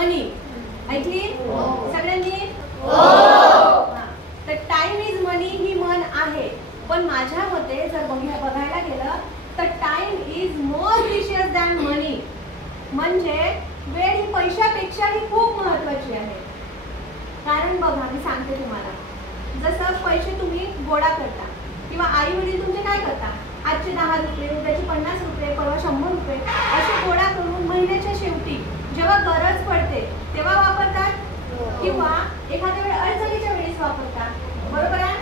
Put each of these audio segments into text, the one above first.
मनी. ऐकली सगळ्यांनी? तर टाइम इज मनी ही म्हण आहे, पण माझ्या मते जर बघायला गेलं तर time is more precious than money. म्हणजे वेळ ही पैशापेक्षाही खूप महत्वाची आहे. कारण बघा मी सांगते तुम्हाला, जसं पैसे तुम्ही गोळा करता किंवा आई वडील तुमचे काय करता, आजचे 10 रुपये, उद्याचे 50 रुपये, परवा 100 रुपये असे गोळा करून महिन्याच्या शेवटी जेव्हा गरज पडते तेव्हा वापरतात किंवा एखाद्या वेळी अडचणीच्या वेळेस वापरतात. बरोबर आहे?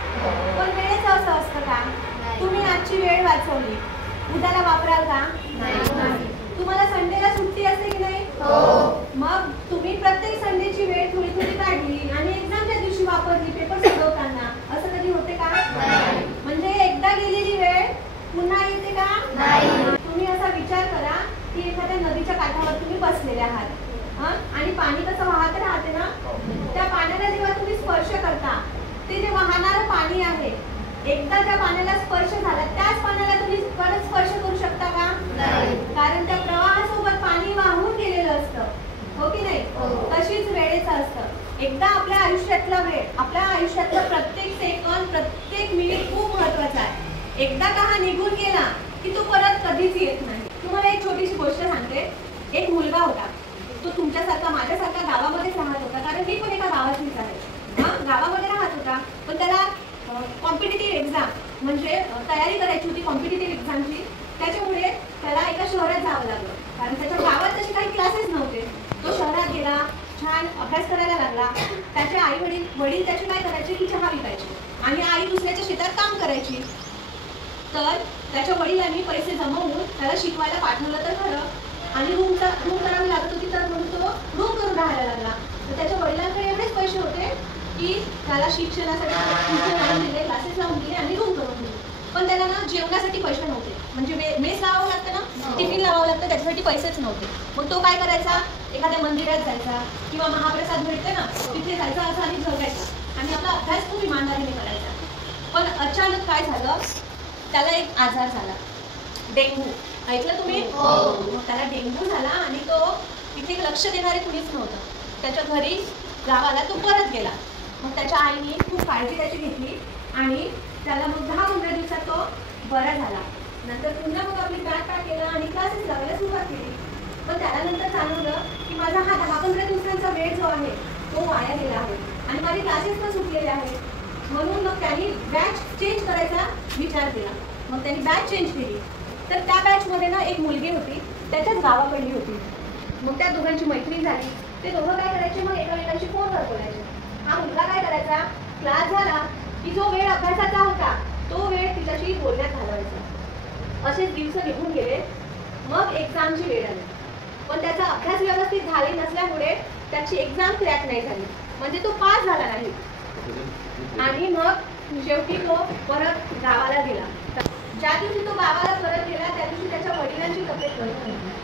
पण वेळेचं असं असतं का, तुम्ही आजची वेळ वाचवली उद्याला वापराल का? तुम्हाला संडेला सुट्टी असते की नाही? मग तुम्ही प्रत्येक संडेची वेळ थोडी थोडी काढली आणि एक्झामच्या दिवशी वापरली पेपर सोडवताना, असं कधी होते का? म्हणजे एकदा गेलेली वेळ पुन्हा येते का? तुम्ही असा विचार करा की एखाद्या नदीच्या काठावर तुम्ही बसलेले आहात आणि पाणी कसं वाहत राहते ना, त्या पाण्याला जेव्हा तुम्ही स्पर्श करता ते जे वाहणारं पाणी आहे, एकदा त्या पाण्याला स्पर्श झाला त्याच पाण्याला तुम्ही परत स्पर्श करू शकता का? कारण त्या प्रवाहासोबत पाणी वाहून गेलेलं असतं, हो की नाही? तशीच वेळेचं असतं. एकदा आपल्या आयुष्यातला वेळ, आपल्या आयुष्यातला प्रत्येक सेकंद, प्रत्येक मिनिट खूप महत्वाचा आहे. एकदा का हा निघून गेला की तो परत कधीच येत नाही. तुम्हाला एक छोटीशी गोष्ट सांगते. एक मुलगा होता, तो तुमच्यासारखा माझ्यासारखा गावामध्येच राहत होता, कारण मी पण एका गावातलीच आहे. गावामध्ये राहत होता, पण त्याला कॉम्पिटिटिव्ह एक्झाम म्हणजे तयारी करायची होती कॉम्पिटिटिव्ह एक्झामची. त्याच्यामुळे त्याला एका शहरात जावं लागलं, कारण त्याच्या गावात तसे काही क्लासेस नव्हते. तो शहरात गेला, छान अभ्यास करायला लागला. त्याचे आई वडील त्याचे काय करायचे की चहा विकायचे आणि आई दुसऱ्याच्या शेतात काम करायची. तर त्याच्या वडिलांनी पैसे जमवून त्याला शिकवायला पाठवलं तर खरं, आणि रूम करावी लागत होती, तर म्हणून तो रूम करून राहायला लागला. तर त्याच्या वडिलांकडे एवढेच पैसे होते की त्याला शिक्षणासाठी दिले, क्लासेस लावून दिले आणि रूम करून दिले. पण त्याला ना जेवणासाठी पैसे नव्हते, म्हणजे मेस लावावं लागतं ना, टिफिन लावावं लागतं, त्याच्यासाठी पैसेच नव्हते. मग तो काय करायचा, एखाद्या मंदिरात जायचा किंवा महाप्रसाद भेटते ना तिथे जायचा असं आणि जगायचा आणि आपला अभ्यास खूप इमानदारीने करायचा. पण अचानक काय झालं, त्याला एक आजार झाला, डेंग्यू. ऐकलं तुम्ही? मग त्याला डेंग्यू झाला आणि तो तिथे लक्ष देणारे कुणीच नव्हतं. त्याच्या घरी गावाला तो परत गेला. मग त्याच्या आईने खूप काळजी त्याची घेतली आणि त्याला मग 10-15 दिवसात तो बरा झाला. नंतर पुन्हा मग आपली बॅग केलं आणि क्लासेस लावायला सुरुवात केली. पण त्याला नंतर जाणवलं की माझा हा 10-15 दिवसांचा वेळ जो आहे तो वाया गेला आहे आणि माझे क्लासेस पण सुटलेले आहेत. म्हणून मग त्यांनी बॅच चेंज करायचा विचार केला. मग त्यांनी बॅच चेंज केली. तर त्या बॅचमध्ये ना एक मुलगी होती, त्याच्याच गावाकडली होती. मग त्या दोघांची मैत्री झाली. ते दोघं काय करायचे, मग एकामेकांशी फोनवर बोलायचे. हा मुलगा काय करायचा, क्लास झाला की जो वेळ अभ्यासाचा होता तो वेळ तिच्याशी बोलण्यात घालवायचा. असेच दिवस निघून गेले. मग एक्झामची वेळ आली, पण त्याचा अभ्यास व्यवस्थित झाले नसल्यामुळे त्याची एक्झाम क्रॅक नाही झाली, म्हणजे तो पास झाला नाही. आणि मग शेवटी तो परत गावाला गेला. ज्या दिवशी तो गावाला परत गेला त्या दिवशी त्याच्या वडिलांची तब्येत बरी नव्हती.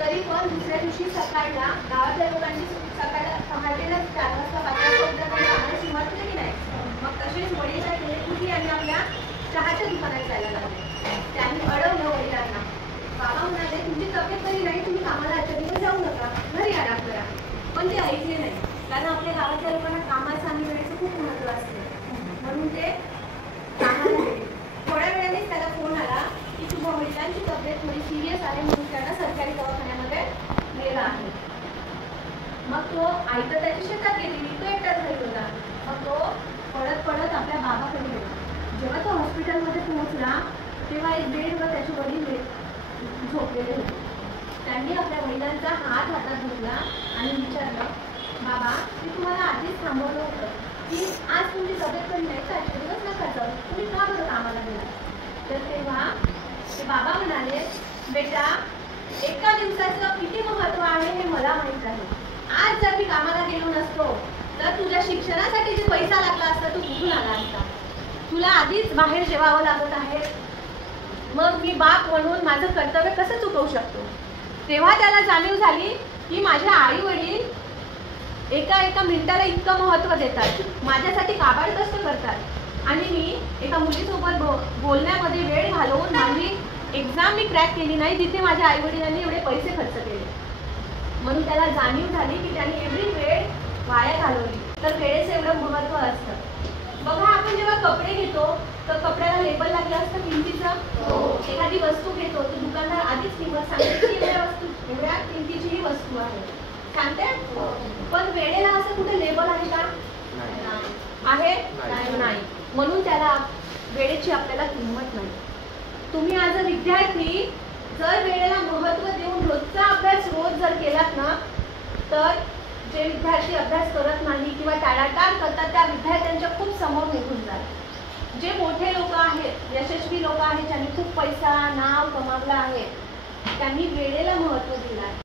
तरी पण दुसऱ्या दिवशी सकाळला गावातल्या लोकांनी सकाळला पहाटेला 4 वाजता 5 वाजता आणायची म्हटलं की नाही. मग तसेच वडील काय केले, कुठे आणि आपल्या चहाच्या दुकानात जायला लागले. त्यांनी अडवलं वडिलांना. बाबा म्हणाले तुमची तब्येत बरी नाही, तुम्ही कामाला आजच्या दिवस जाऊ नका, घरी आराम करा. पण ते ऐकले नाही, कारण आपल्या गावातल्या लोकांना कामाचं आणि वेळेचं खूप महत्त्व असते. म्हणून ते कामाला गेले. थोड्या वेळानेच त्याला फोन आला की तुझ्या वडिलांची तब्येत थोडी सिरियस आहे, म्हणून त्यांना सरकारी दवाखान्यामध्ये नेला आहे. मग तो आई तर त्याची शेतात गेलेली, तो एकटाच घरी होता. मग तो पडत आपल्या बाबाकडे गेला. जेव्हा तो हॉस्पिटलमध्ये पोहोचला तेव्हा एक बेडवर त्याचे वडील झोपलेले होते. त्यांनी आपल्या वडिलांचा हात हातात घेतला आणि विचारलं, बाबा मी तुम्हाला आधीच थांबवलं होतं की आज तुमची तब्येत पण नाही, आजचे दिवस नका जाऊ, तुम्ही का बरं कामाला गेला? तर तेव्हा ते बाबा म्हणाले, बेटा एका दिवसाचं किती महत्त्व आहे हे मला माहीत आहे. आज जर मी कामाला गेलो नसतो तर तुझ्या शिक्षणासाठी जे पैसा लागला असता तो कुठून आला असता? तुला आधीच बाहेर जेवावं लागत आहे, मग मी बाप म्हणून माझं कर्तव्य कसं चुकवू शकतो? तेव्हा त्याला जाणीव झाली की माझे आई वडील एका मिनिटाला इतकं महत्त्व देतात, माझ्यासाठी काबाड कष्ट करतात आणि मी एका मुलीसोबत बोलण्यामध्ये वेळ घालवून माझी एक्झाम मी क्रॅक केली नाही, जिथे माझ्या आई वडिलांनी एवढे पैसे खर्च केले. म्हणून त्याला जाणीव झाली की त्याने एवढी वेळ वाया घालवली. तर वेळेचं एवढं महत्त्व असतं. बघा, आपण जेव्हा कपडे घेतो तर कपड्याला लेबल लागलं असतं किमतीचं. एखादी वस्तू घेतो तर दुकानदार आधीच किंमत सांगते की एवढ्या किमतीची ही वस्तू आहे, सांगते. पण वेळेला असं कुठे लेबल आहे का? आहे नाही. म्हणून त्याला वेळेची आपल्याला किंमत नाही. तुम्ही आज विद्यार्थी जर वेळेला महत्त्व देऊन रोजचा अभ्यास रोज जर केलात ना, तर जे विद्यार्थी अभ्यास करत नाही किंवा टाळाटाळ करतात त्या विद्यार्थ्यांच्या खूप समोर निघून जाल. जे मोठे लोक आहेत, यशस्वी लोक आहेत, ज्यांनी खूप पैसा नाव कमावला आहे, त्यांनी वेळेला महत्त्व दिलं आहे.